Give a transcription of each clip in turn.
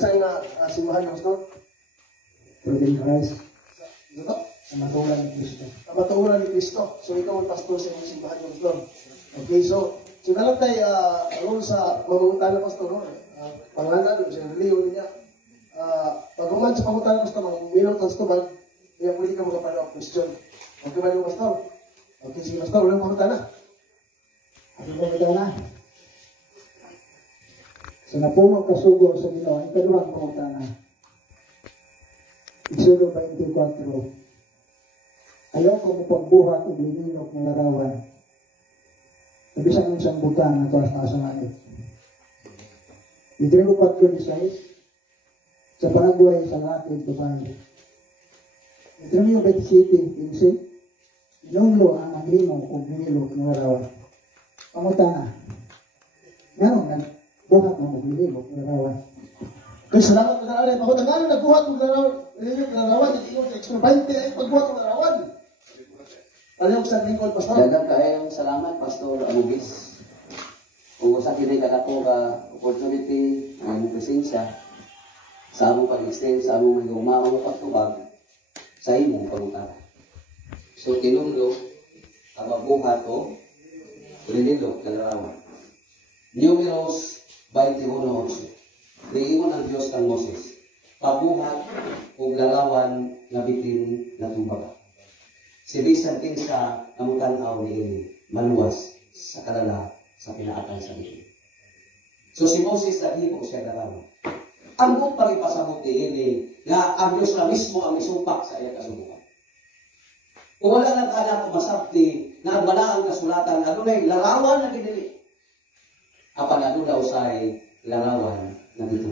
saan na simbahan yung gusto? Virgin Christ. Ano? Sa matulan ni Kristo. Sa matuuran ni Kristo. So ikaw ang pastor sa inyong simbahan yung gusto. Okay, so nalang tayo aron sa mamungutan na pastor, no? Pangalan, sa reliyon niya. Pag-uman sa pamungutan na pastor, mga minutang sa tubag, kaya pwede ka magpapala ng question. Okay ba yung pastor? Okay, sige pastor, walang pamungutan na. Ano ba ito na? Sa napuno kasugo sa Ginoo, ang kaduhang pangutana. Exodo 24. Ayaw ko mapagbuhat o lininok ng larawan. Nabisan ng isang butang na tuwas na sa langit. Ito yung 4:16 sa panagbuhay sa lahat ng babae. Ito yung 27:15 inunglo ang maghimo o linilok ng larawan. Pangutana. Ngayon, nagbuhat ng maglililok ng larawan. Kaya salamat na natin. Ako tangalan, nagbuhat ng larawan. Hindi ko sa extra 20 pagbuhat ng larawan. Alam sa lingkod, pastor? Dagang kayong salamat, Pastor Amugis. Kung sa kinay katako ka opportunity, ang presensya, sa among pag-extend, sa among may umao pagtubag, sa imong pagutara. So, tinunglo, ang magbuhat o linilog ng larawan. Numeros 21:11. Niingon ang Diyos kang Moses, pabuhat o larawan na bitin na tumbaga. Si bisan kinsa ang tanaw ni ini maluwas sa kalala sa pinaatang sa ini. So si Moses naghimo siya larawan. Ang buong pagipasabot ni ini nga ang Diyos na mismo ang isumpak sa iyang kasubukan. Kung wala lang ka na pumasabti na ang balaang kasulatan, ano na larawan na kinili. Apan ano daw sa'y larawan na dito.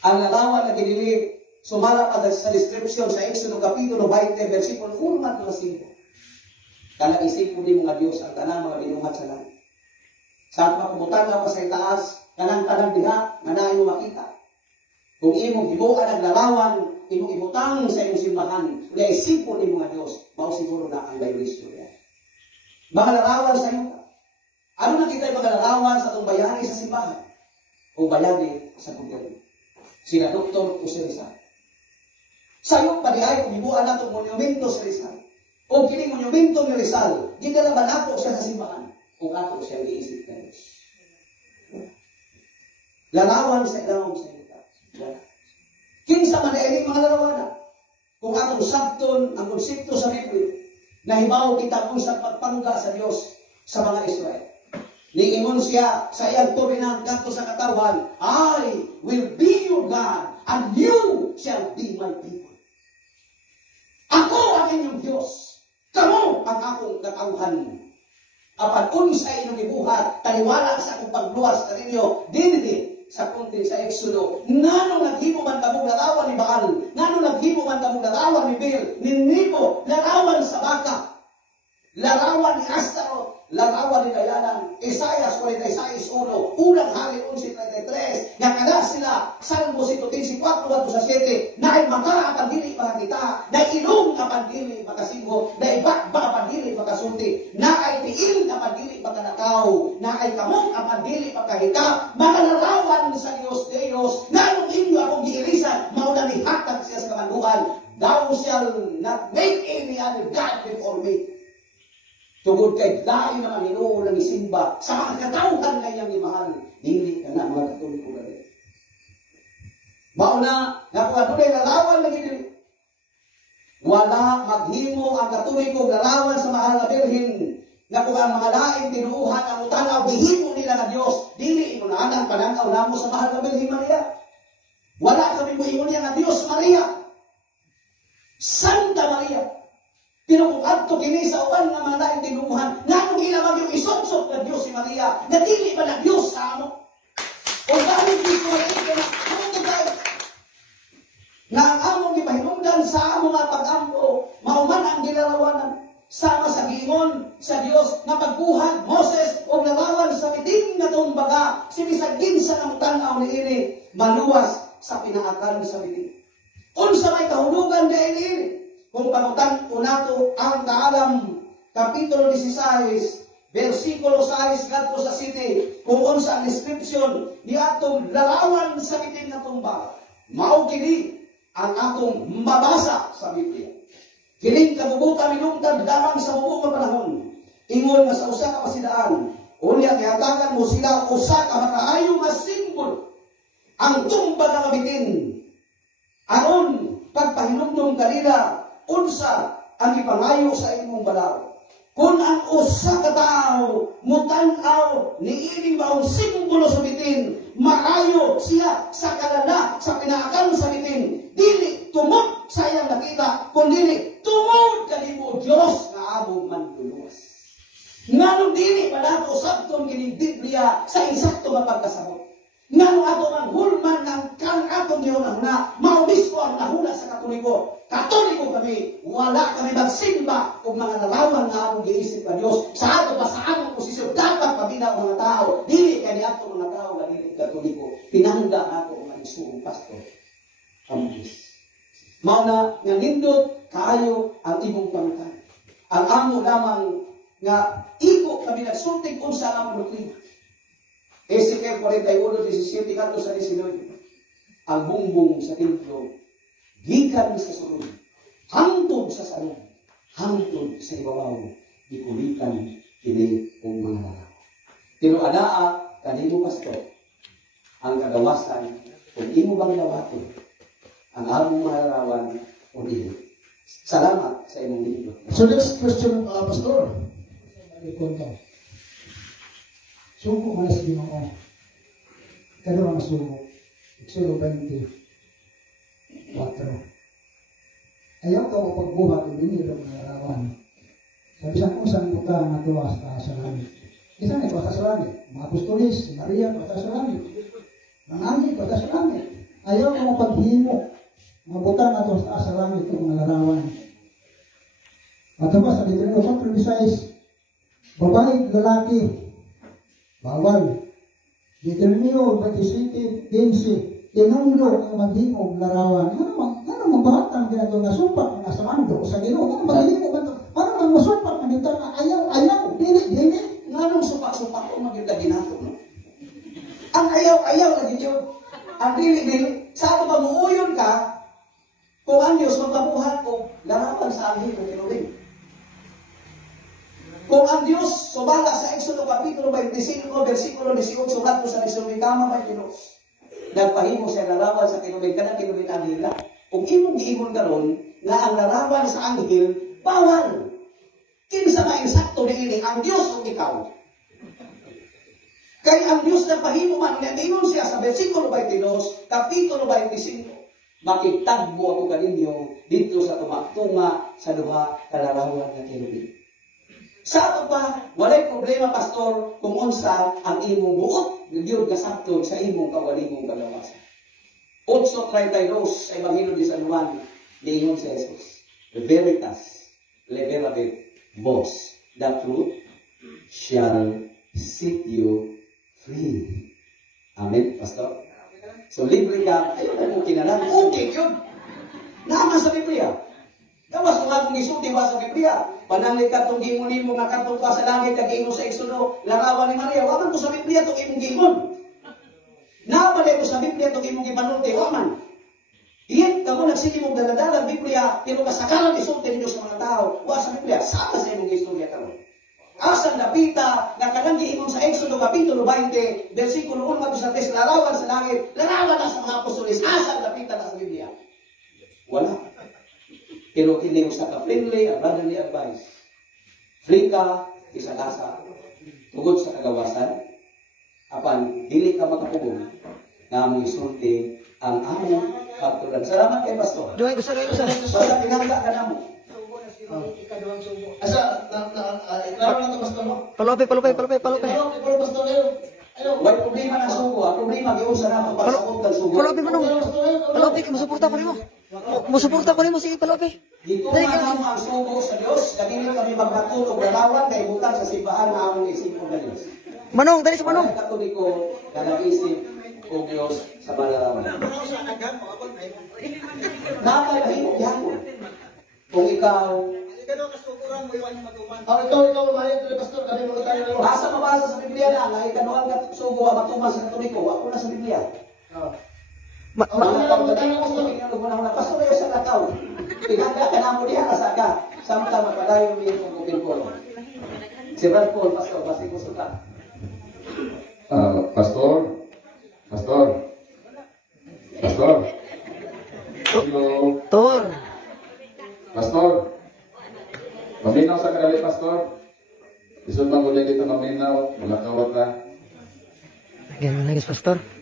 Ang larawan na kinili, sumala pa sa description sa Exodo Kapitulo 20, versikulo 1 at 5. Kala isipon din mga Diyos ang tanang mga binuhat sa langit. Sa pagkabutan na pa sa itaas, kanang diha, nga na mo makita. Kung imong himuan ang larawan, imong ibutang sa imong simbahan, nga isipon din mga Diyos, mao siguro na ang vibration yan. Mga larawan sa iyo. Ano nakita yung mga larawan sa itong bayani sa simbahan? O bayani sa gobyerno? Sila Dr. Jose Rizal. Sa iyong padihay, kung hibuan na itong monumento sa Rizal, o kining monumento ni Rizal, hindi na naman ako siya sa simbahan, kung ako siya iisip na Diyos. Larawan sa ilawang sa iyo. Kinsa man ay mga larawan. Kung atong sabton ang konsepto sa Biblia, nahibaw kita kung sa pagpangga sa Diyos sa mga Israel. Niingon siya sa iyang covenant kanto sa katawan, I will be your God, and you shall be my people. Ako ang inyong Diyos, kamo ang akong katauhan. Apan unsa inyong ibuhat, taliwala sa akong pagluwas sa inyo, dinili sa kunting sa Exodo, ngano naghimo man kamong larawan ni Baal, ngano naghimo man kamong larawan ni Baal, ninimo, larawan sa baka, larawan ni Astaroth, larawan ni Dayanan, Isaias 46:1, unang hari 11:33, nga kada sila, Salmo 134:7, na ay maka apan dili makakita, na ilong apan dili makasinggo, na ibakba apan dili makasulti, na ay tiil apan dili makanakaw, na ay kamong apan dili makahita, mga larawan sa Diyos, na anong inyo akong giirisan, mauna nihatag siya sa kamanduhan, thou shall not make any other God before me. Tungod kay dahil naman Ginoo lang isimba sa mga katawhan na iyang imahal, dili ka na mga Katoliko na rin. Mauna, nakuha larawan lagi din. Wala maghimo ang Katoliko larawan sa mahal na Birhen, na kung ang mga laing tinuuhan ang utanaw, gihimo nila na Diyos, dili mo na ang pananaw namo sa mahal na Birhen Maria. Wala kami mo niya na Diyos Maria. Santa Maria. Pero kung adto kini sa uban nga mga laing tinuuhan, nga kung ilamang yung isuksok na Diyos si Maria, na dili ba na Diyos sa amo? O dahil Diyos Maria, na ang among ipahinungdan sa amo nga pag-ampo, mauman ang gilarawanan, sama sa gingon sa Diyos, na pagbuhat Moses o larawan sa iting na tumbaga, sinisagin sa namutanaw ni ini, maluwas sa pinaakan sa iting. Unsa may kahulugan na ini, kung panutan ko nato ang kaalam, Kapitulo 16, versikulo 6 ngadto sa 7 kung unsa ang description ni atong larawan sa bitin nga tumba. Mao kini ang atong mabasa sa Biblia. Kining kabubuta minungtad damang sa buong nga panahon. Ingon nga sa usa ka pasidaan, unya gihatagan mo sila usa ka makaayo nga simbolo. Ang tumba nga bitin aron pagpahinumdum kanila unsa ang ipangayo sa imong balaod. Kung ang usa ka tawo mutan-aw niining maong simbolo sa bitin, maayo siya sa kalala sa pinaakan sa bitin, dili tumod sa iyang nakita, kung dili tumod kanimo Dios nga amo manluluwas. Nganong dili padato sabton kining Biblia sa insakto nga pagkasabot. Nganong ato ang hulman ng kan atong gihunahuna, mao mismo ang nahuna sa Katoliko. Katoliko kami, wala kami magsimba o mga nalaman na among giisip ka Diyos. Sa ato pa sa among posisyon, dapat pabina ang mga tao. Dili kani ato mga tao na dili Katoliko. Pinangga ako ang isugong pastor. Kamulis. Mao na nga nindot kaayo ang imong pangutana. Ang amo lamang nga iko kami nagsultig unsa ang among doktrina. Ezekiel 41:17 kanto sa 19. Ang bumbong sa templo gikan sa sulod, hangtod sa salong, hangtod sa ibabaw, ikulikan kini ang mga larawan. Pero anaa kanimo pastor ang kagawasan kung imo bang lawaton ang among mga larawan o dili. Salamat sa imong libro. So next question, Pastor. Suko man sa Ginoo. Kano ang suko? Exodo 20:4. Ayaw ka o pagbuhat o binirong ng larawan. Sabi sa kung saan buta nga tuwas sa langit. Isa na ito sa langit. Mga apostolis, si Maria ito sa langit. Nangangit ito sa langit. Ayaw ka mo paghimo. Mga buta nga tuwas sa langit o mga larawan. At ba sa Deuteronomy 4:26, babae, lalaki, bawal. Deuteronomy 27:15, tinunglo ang maghimog larawan. Ano magbahatang ginagawa nga supat nga sa mando sa Ginoo? Ano maghimog ba ito? Ano ang masupat na dito na ayaw, dili. Nganong supak-supak ko magiging ginato, no? Ang ayaw lagi yun. Ang dili, sa ato ba muuyon ka, kung ang Diyos magpabuhat ko, larawan sa anghel ng Kinuling. Kung ang Diyos, subala sa Exodo Kapitulo 25, versikulo 18, sulat ko sa Resulikama 22, nagpahimo siya larawan sa Kinuling, kanang Kinuling ang hila. Kung imong giingon karon nga ang larawan sa anghel, bawal. Kinsa mainsakto niini ang Diyos o ikaw? Kay ang Diyos nagpahimo man, ingon siya sa versikulo 22, Kapitulo 25, makitagbo ako kaninyo dito sa tumaktunga sa duha ka larawan nga Kinuling. Sa ato pa, walay problema, pastor, kung unsa ang imong buot, nagyod kasabtod sa imong kawalimong kagawasan. 8:32 sa Ebanghelyo ni San Juan, diingon si Jesus, Veritas, liberabit, vos, the truth shall set you free. Amen, pastor? So, libre ka, ayun mo kinalang, okay yun. Naman sa Biblia. Kamas kung akong isulti ba sa Biblia, pananglit ka itong gingon mo nga katong pa sa langit, kag-ingon sa Exodo, larawan ni Maria, waman ko sa Biblia itong imong gingon. Nabalay ko sa Biblia itong imong ipanulti, waman. Iyan, kamo nagsili mong daladalang Biblia, pero kasakalan isulti ninyo sa mga tao, wa sa Biblia, sama sa imong istorya karon. Asang napita, na kanang giingon sa Exodo Kapitulo 20, versikulo 1 sa 3, larawan sa langit, larawan na sa mga apostolis, asang napita na sa Biblia. Wala. Pero hindi mo sa ka-friendly at brotherly advice. Free ka, isa-asa, tugod sa kagawasan, apan, dili ka makapugong, na mong isulti ang among pagtulan. Salamat kay Pastor. Duhay ko sa Basta pinangga ka na mo. Asa, iklaro na ito, Pastor, no? Palupay. Pero, Pastor, ayaw. May problema na sugo. Ang problema, giusa na ito para sa kong sugo. Palupay manong. Palupay, masuporta ko rin mo. Masuporta ko rin mo, sige palupay. Dito na mo ang sugo sa Diyos. Kanino kami magkatulog larawan kay butang sa simbahan na among isipon na Diyos. Manong, dali sa manong. Ang katoliko na nag-isip o Diyos sa malarawan. Napalahimog yan mo. Kung ikaw Ikaw, mahayag na pastor, kami mga tayo na mo. Asa mabasa sa Biblia na, na ikanuhan ka sugo, matuman sa Katoliko, ako na sa Biblia. Pastor kayo sa lakaw. Pinagka ka na mo diya kasaka. Samtang mapalayo mo yung bukil ko. Si Brad Paul, pastor, kasi gusto ka. Pastor. Hello. Tor. Pastor. Maminaw sa kanalit, Pastor. Isod man ko dito maminaw. Wala kawat na. Lagi pastor.